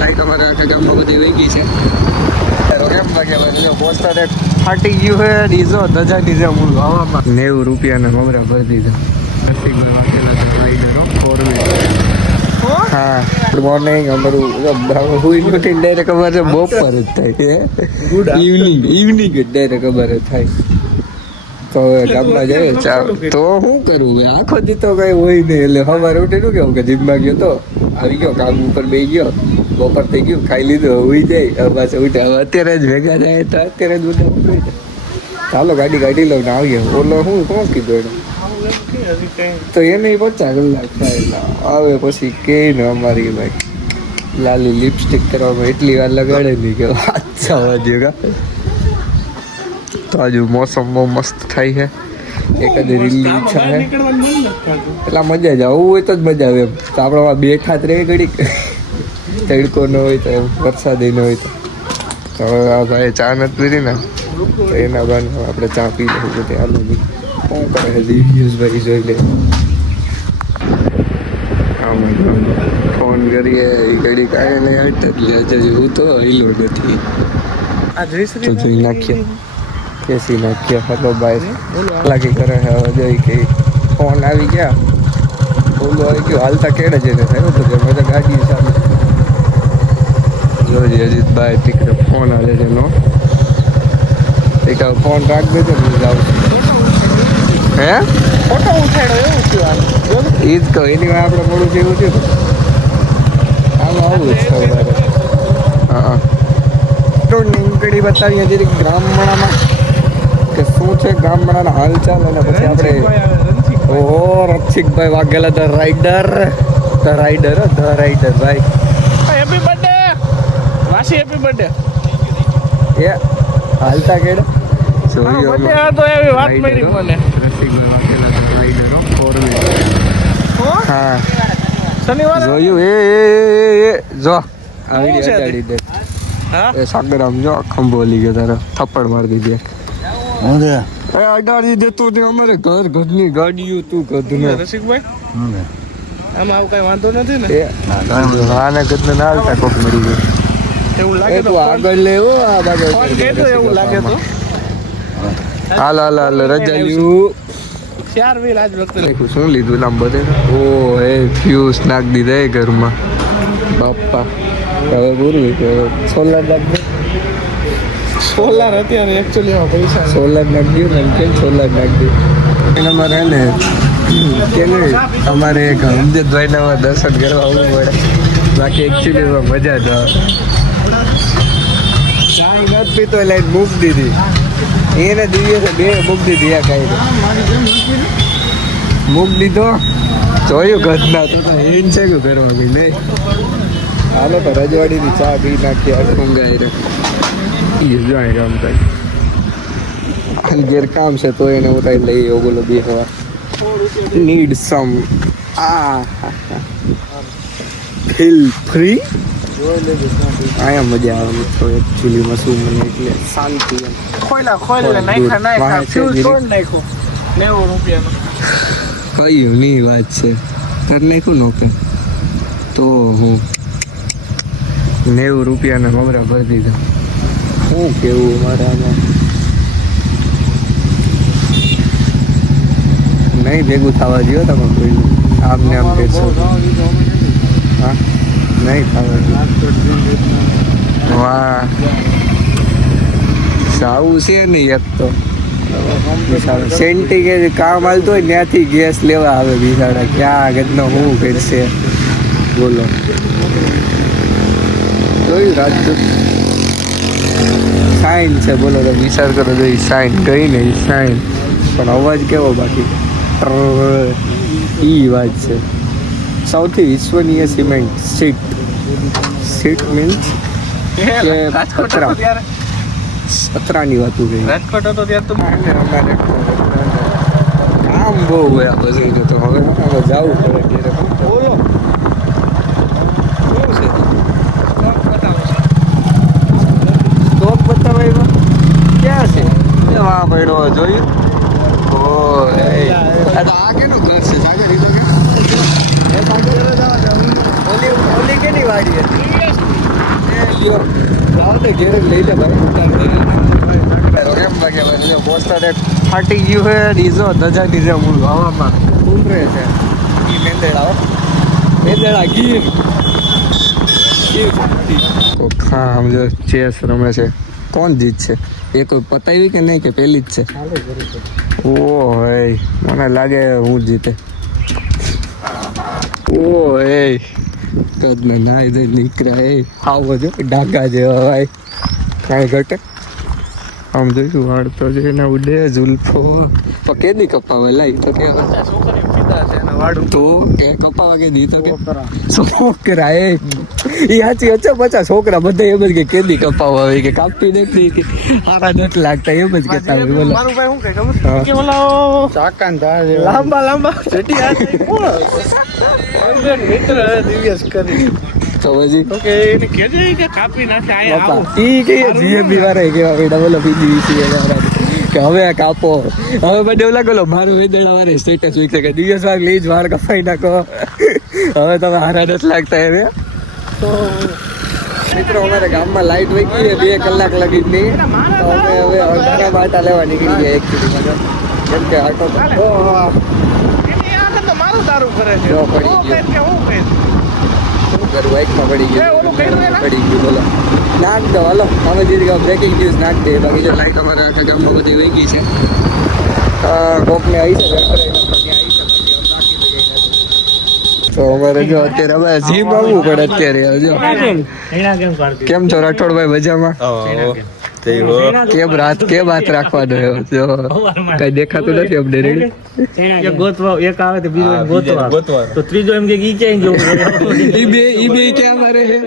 Light અમારે આખા ગામમાં બધી વહી ગઈ છે. કેમ લાગે પોસ્ટર એક ફાટી ગયું છે ડીઝો ધજા ડીઝે મૂળ હવામાં 90 રૂપિયાના મમરા ભરી દીધા. હા ગુડ મોર્નિંગ. અમારું હુઈ ઉઠીને ડાયરેક્ટ અમારે બપોર જ થાય. ઇવનિંગ જ ડાયરેક્ટ અમારે થાય. તો હવે ગામમાં જાય ચા તો શું કરવું હવે આખો દી તો કઈ હોય નહીં. એટલે સવારે ઉઠી શું કેવું કે જીમમાં ગયો તો આવી ગયો કામ ઉપર બેસી ગયો બપોર થઈ ગયું ખાઈ લીધું ઉઈ જાય પાછું ઉઠે. હવે અત્યારે જ ભેગા જાય તો અત્યારે જ ઉઠે. ચાલો ગાડી લઉં ને આવીએ. ઓલો શું કીધું એને તો એને 50 કલાક થાય આવે પછી કે ને અમારી ભાઈ લાલી લિપસ્ટિક કરવામાં એટલી વાર લગાડે નહીં કે વાત જવા દે. તો હજુ મોસમ બહુ મસ્ત થાય છે. એકાદ રીલની ઈચ્છા છે એટલે મજા જ આવું હોય તો જ મજા આવે એમ. તો આપણે બેઠા જ રહે ઘડીક તડકો ન હોય તો એમ વરસાદ ન હોય તો હવે આ ભાઈ ચા નથી પીધી ને તો એના બાને આપણે ચા પી લઉં બધે. આલો શું કરે છે દિવ્યેશભાઈ જોઈ લે. ફોન કરીએ એ ઘડીક આવે ને એટલે હજુ હું તો હિલો નથી તો જોઈ નાખીએ કેસી નાખીએ. હલો ભાઈ લાગી કરે છે હવે જોઈ કે ફોન આવી ગયા ઓલું આવી ગયું હાલતા કેડે જઈને થયું તો મેં તો ગાડી ચાલુ જોઈ અજીતભાઈ ટીકરે ફોન આવે છે નો એક ફોન રાખ દેજો ને જાઉં હે ફોટો ઉઠાડ્યો એવું થયું. એ જ કહો એની વાત આપણે મોડું જેવું થયું આવું જ સવારે. હા તો નીકળી બતાવીએ જરીક ગામડામાં કે શું છે ગામડાના હાલચાલ અને પછી આપણે ઓહો રક્ષિકભાઈ વાઘેલા ધ રાઈડર ભાઈ હેપી બર્થડે વાસી હેપી બર્થડે એ હાલતા કેડે જોયો તો એવી વાત મળી મને રક્ષિકભાઈ વાઘેલા ધ રાઈડર હા શનિવારે જોયું એ જો આવી અડાડી દે એ સાગરામ જો ખંભોલી ગયો તારો થપ્પડ મારી દીધી. અડાડી દેતો તે અમારે ઘરની ગાડીઓ તું ગધને રસિકભાઈ આમાં આવું કઈ વાંધો નથી ને આને ગધને ના હાલતા કોક મરી ગયું એવું લાગે તો આગળ લેવો આ બાજુ ફોન કેતો એવું લાગે તો હાલ રજા લીધું 4 વ્હીલ આજ વખતે શું લીધું નામ બધે ઓ હે ફ્યુઝ નાખ દીધા એ ઘરમાં બાપા હવે પૂરું સોલાર નાખ દે. સોલાર અત્યારે એકચ્યુઅલી એમાં પૈસા સોલાર નાખ દઉં ને કેમ સોલાર નાખ દઉં અમારે ને કે નહીં અમારે એક અમજદભાઈના દર્શન કરવા આવવું પડે બાકી એકચ્યુઅલી એમાં મજા જ આવે. ચાય નથી પીતો લાઈટ મૂક દીધી એને દિવસે 2 મૂક દીધી આ કાંઈ મૂક દીધો જોયું ઘટના તો એન છે કે ઘરમાં બી નહીં. હાલો તો રજવાડીની ચા પી નાખીએ ઊંઘાઈ રે જાય કામ થાય હાલ ઘેર કામ છે તો એને ઉતારી લઈએ બોલો બે હવા નીડ સમ ફીલ ફ્રી આયા મજા આવે તો એકચ્યુઅલીમાં શું મને એટલે શાંતિ એમ ખોઈલા નાખ્યા ફ્યુઝ છોડ નાખ્યો 90 રૂપિયાનો કયું ની વાત છે તાર નાખ્યું નોકે તો હું 90 રૂપિયાના મમરા ભરી દીધા. શું કેવું મારે આમાં નહીં ભેગું થવા દો તમે કોઈ આમને આમ કહેશો હા નહીં થવા વાહ સાવું છે નહીં એક તો સેન્ટી કે કામ હાલતું હોય ત્યાંથી ગેસ લેવા આવે બિચારા ક્યાં ગદનો શું કરશે બોલો. જોયું રાજદૂત સાઇન છે બોલો તો વિચાર કરો તો સાઇન ગઈ ને સાઇન પણ અવાજ કેવો બાકી ઈ વાત છે. સૌથી વિશ્વનીય સિમેન્ટ સીટ મીન્સ કે પતરાની વાતું ગઈ રાજકોટ હતો ત્યારે તો અમારે કામ બહુ હોય આ બધું તો હવે જવું પડે બોલો શું છે બતાવે ક્યાં છે વાહ પડ્યો જોયું ઓ આ કેનું ઘર છે સાગર ઓલી કેની વાડી હતી ગયો આવો તો ઘેર જ લઈ લે ભાઈ એમ લાગે ભાઈ પોસ્ટર એક ફાટી ગયું છે ડીઝો ધજા ડીઝે મૂળ હવામાં ઉમરે છે ઈ મેંદેડા ગીર હા સમજો ચેસ રમે છે કોણ જીત છે એ કોઈ પતાવી કે નહીં કે પેલી જ છે ઓ હે મને લાગે હું જીતે ઓ હે કદ ને નાઈ દઈ નીકળ્યા એ આવો જો ડાકા જેવા ભાઈ કાંઈ ઘટે આમ જોઈશું વાળ તો છે ને ઉડે ઝુલ્ફો તો કેદી કપાવે લાઈ તો કે તો કે કપાવા કે દી તો કે છોકરા એ હાચી અચ્છા પચા છોકરા બધા એમ જ કે કેદી કપાવા આવે કે કાપી નથી કે હારા નથી લાગતા એમ જ કેતા હોય બોલો મારું ભાઈ શું કહે ખબર કે ઓલા ચાકાન ધાર લાંબા ચટી આ મિત્ર દિવ્યસ કરી તો પછી કે એને કહેજે કે કાપી નાખે આયા આવો ઈ કે જીએબી વાળા કેવા બેડા બોલો પીજીવીસી વાળા કે હવે આ કાપો હવે બધે ઓલા ગયો મારું વેદણા વાળે સ્ટેટસ વિકસે કે દિવસ વાર લીજ વાર કપાઈ નાખો હવે તમે હારા નથી લાગતા એને તો મિત્રો અમારે ગામમાં લાઈટ વહી ગઈ 2 કલાક લગી જ નહીં તો અમે હવે અડધાના બાટા લેવા નીકળી ગયા એકચ્યુઅલી કેમ કે આટો મારું તારું કરે છે જો પડી ગયો કે હું કહે શું કરું બાઇકમાં પડી ગયું ઓલું કર્યું એના? પડી ગયું બોલો નાખ દો હાલો હવે જે બ્રેકિંગ ન્યૂઝ નાખ દે બાકી જો લાઈટ અમારા આખા ગામમાં બધી વહી ગઈ છે કોકને આવી છે તો અમારે જો અત્યારે હવે જીમ આવવું પડે અત્યારે જો કેમ છો રાઠોડભાઈ મજામાં કેમ હાથ રાખવાનો એવો જો કઈ દેખાતું નથી અમને રેડી એક ગોતવા એક આવે તો બીજો ગોતવા તો ત્રીજો એમ કે ઈ ક્યાં ગયો ઈ બે ક્યાં મારે છે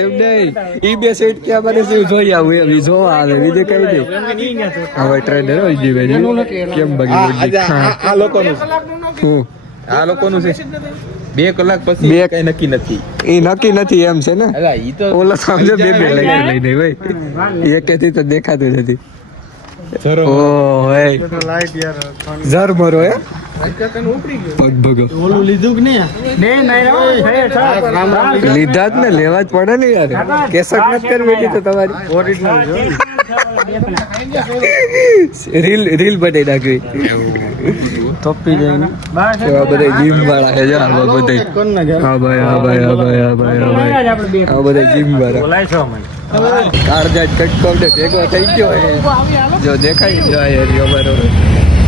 એમ નહીં ઈ બે સેટ ક્યાં મારે છે જોઈ આવું એમ ઈ જોવા આવે બીજે કઈ નહીં હવે ટ્રેનર હોય જી ભાઈ કેમ બગી આ લોકોનું હું આ લોકોનું છે 2 કલાક પછી કઈ નક્કી નથી એ નક્કી નથી એમ છે ને અલા ઈ તો ઓલો સમજો બે લઈને ભાઈ એકેથી તો દેખાતું નથી જરો ઓ હે લાઈટ યાર ઝર મરો હે ઉપડી ગયો પગ ભગો ઓલું લીધું કે નહીં લીધા જ ને લેવા જ પડે ને યાર કેસક નથી કરવી એટલી તો તમારી રીલ બનાવી નાખવી તપી જાય ને આ બધા જીમ વાળા છે જો આ બધા હા ભાઈ આ બધા જીમ વાળા બોલાય છો મને કારજાજ કટકો ને ભેગો થઈ ગયો હે જો દેખાય જો યાર અમારો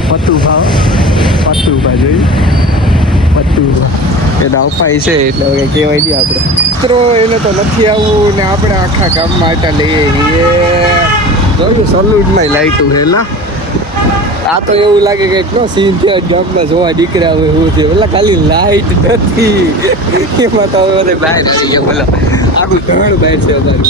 પતુભા જોઈ પતુભા એના ઉપાય છે એટલે હવે કહેવાય નહીં આપણે મિત્રો એને તો નથી આવવું ને આપણે આખા ગામમાં આટા લઈએ જોયું સલૂટમાં લાઈટું હેલા આ તો એવું લાગે કે એટલો સીન છે ગામમાં જોવા નીકળ્યા હોય એવું છે એટલે ખાલી લાઈટ નથી એમાં તો હવે બહાર આવી ગયા બોલો આખું ઘણ બહાર છે અમારું